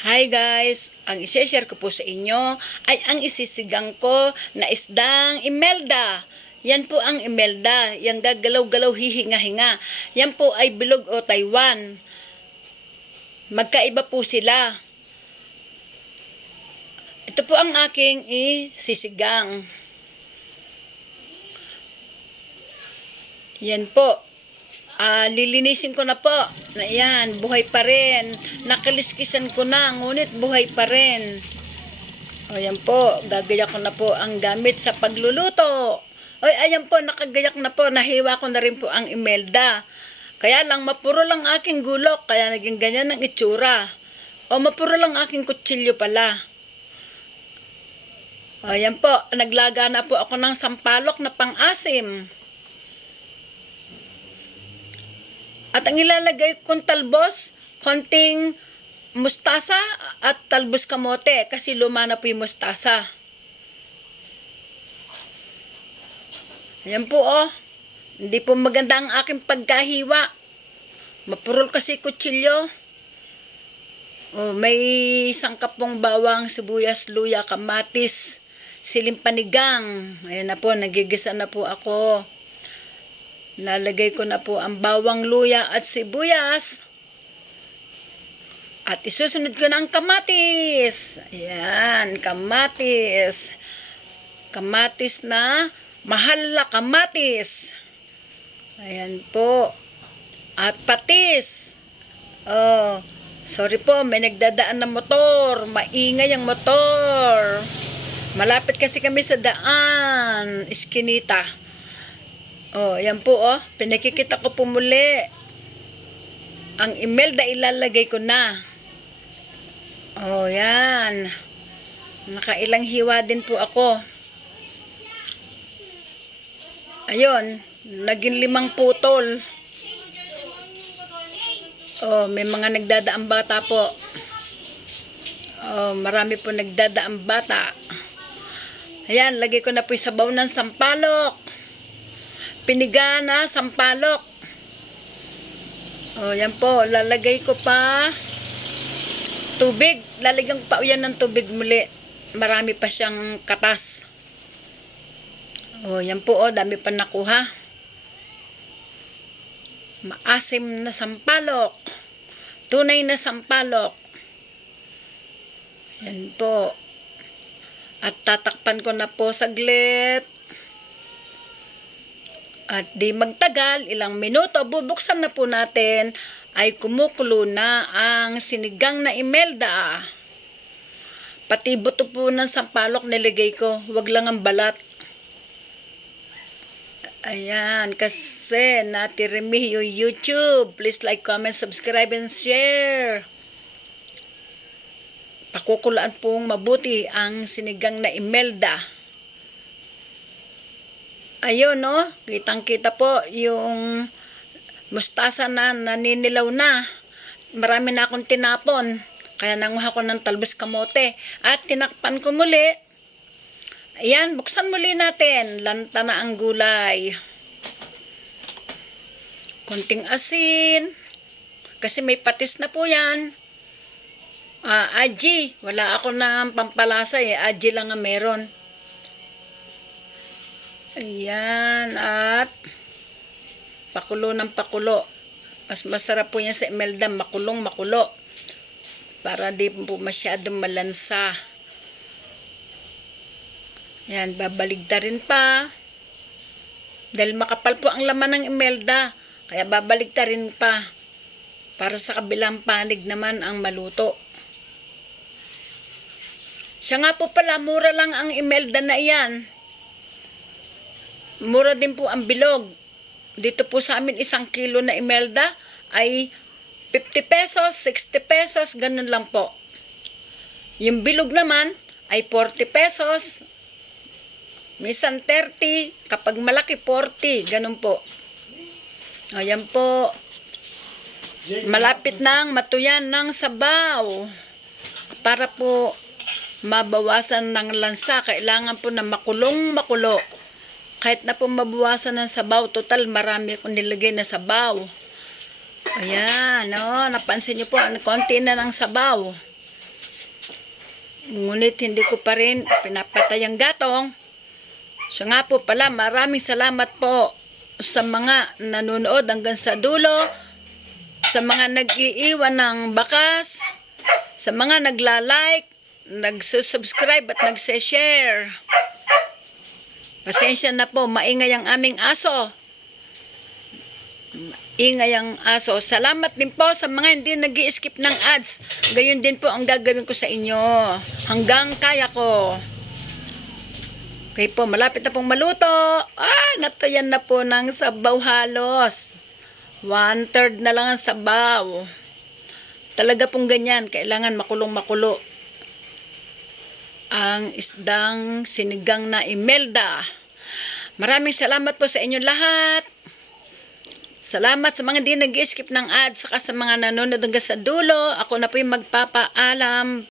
Hi guys! Ang isi-share ko po sa inyo ay ang isisigang ko na isdang imelda. Yan po ang imelda. Yang gagalaw-galaw hihinga-hinga. Yan po ay bilog o Taiwan. Magkaiba po sila. Ito po ang aking isisigang. Yan po. Ah, lilinisin ko na po. Na yan, buhay pa rin. Nakaliskisan ko na, ngunit buhay pa rin. O yan po, gagayak ko na po ang gamit sa pagluluto. Oy, ayan po, nakagayak na po. Nahiwa ko na rin po ang imelda. Kaya lang, mapuro lang aking gulok. Kaya naging ganyan ang itsura. O mapuro lang aking kutsilyo pala. O yan po, naglaga na po ako ng sampalok na pang-asim. At ang ilalagay kong talbos, konting mustasa at talbos kamote kasi luma na po yung mustasa. Ayan po oh. Hindi po maganda ang aking pagkahiwa. Mapurol kasi kutsilyo. Oh, may sangkap pong bawang, sibuyas, luya, kamatis, siling panigang. Ayan na po, nagigisa na po ako. Lalagay ko na po ang bawang luya at sibuyas. At isusunod ko ng kamatis. Ayan, kamatis. Kamatis na mahal na kamatis. Ayan po. At patis. Oh, sorry po, may nagdadaan na motor. Maingay ang motor. Malapit kasi kami sa daan. Iskinita. Oh, yan po oh. Pinakikita ko po muli. Ang imelda ilalagay ko na. Oh, yan. Nakailang hiwa din po ako. Ayun, naging limang putol. Oh, may mga nagdadaang bata po. Oh, marami po nagdadaang bata. Ayan, lagay ko na po yung sabaw ng sampalok pinigana, sampalok. O, yan po. Lalagay ko pa tubig. Lalagyan ko pa yan ng tubig muli. Marami pa siyang katas. O, yan po. O, dami pa nakuha. Maasim na sampalok. Tunay na sampalok. Yan po. At tatakpan ko na po saglit. At di magtagal, ilang minuto, bubuksan na po natin ay kumukulo na ang sinigang na imelda. Pati buto po ng sampalok nilagay ko. Wag lang ang balat. Ayan, kasi natirimi yung YouTube. Please like, comment, subscribe, and share. Pakukulaan pong mabuti ang sinigang na imelda. Ayun, no? Kitang-kita po yung mustasa na naninilaw na. Marami na akong tinapon. Kaya nanguha ko ng talbos kamote. At tinakpan ko muli. Ayan, buksan muli natin. Lanta na ang gulay. Kunting asin. Kasi may patis na po yan. Ah, aji. Wala ako ng pampalasa eh. Aji lang ang meron. Ayan, at pakulo ng pakulo. Mas masarap po yan sa imelda, makulong makulo. Para di po masyadong malansa. Ayan, babaligta rin pa. Dahil makapal po ang laman ng imelda, kaya babaligta rin pa. Para sa kabilang panig naman ang maluto. Siya nga po pala, mura lang ang imelda na iyan. Mura din po ang bilog. Dito po sa amin isang kilo na imelda ay 50 pesos, 60 pesos, ganun lang po. Yung bilog naman ay 40 pesos. Minsan 30, kapag malaki 40, ganun po. Ayan po. Malapit nang matuyan ng sabaw. Para po mabawasan ng lansa, kailangan po na makulong makulo kahit na po mabawasan ng sabaw, total marami akong nilagay na sabaw. Ayan, no, napansin niyo po, konti na ng sabaw. Ngunit hindi ko pa rin pinapatay ang gatong. So nga po pala, maraming salamat po sa mga nanonood hanggang sa dulo, sa mga nag-iiwan ng bakas, sa mga nagla-like, nagsusubscribe at nagse-share. Pasensya na po, maingay ang aming aso. Ingay ang aso. Salamat din po sa mga hindi nag skip ng ads. Gayon din po ang gagawin ko sa inyo. Hanggang kaya ko. Okay po, malapit na pong maluto. Ah, natuyan na po ng sabaw halos. One third na lang ang sabaw. Talaga pong ganyan. Kailangan makulong-makulo. Ang isdang sinigang na imelda. Maraming salamat po sa inyo lahat. Salamat sa mga hindi nag-skip ng ads saka sa mga nanonood hanggang sa dulo. Ako na po yung magpapaalam.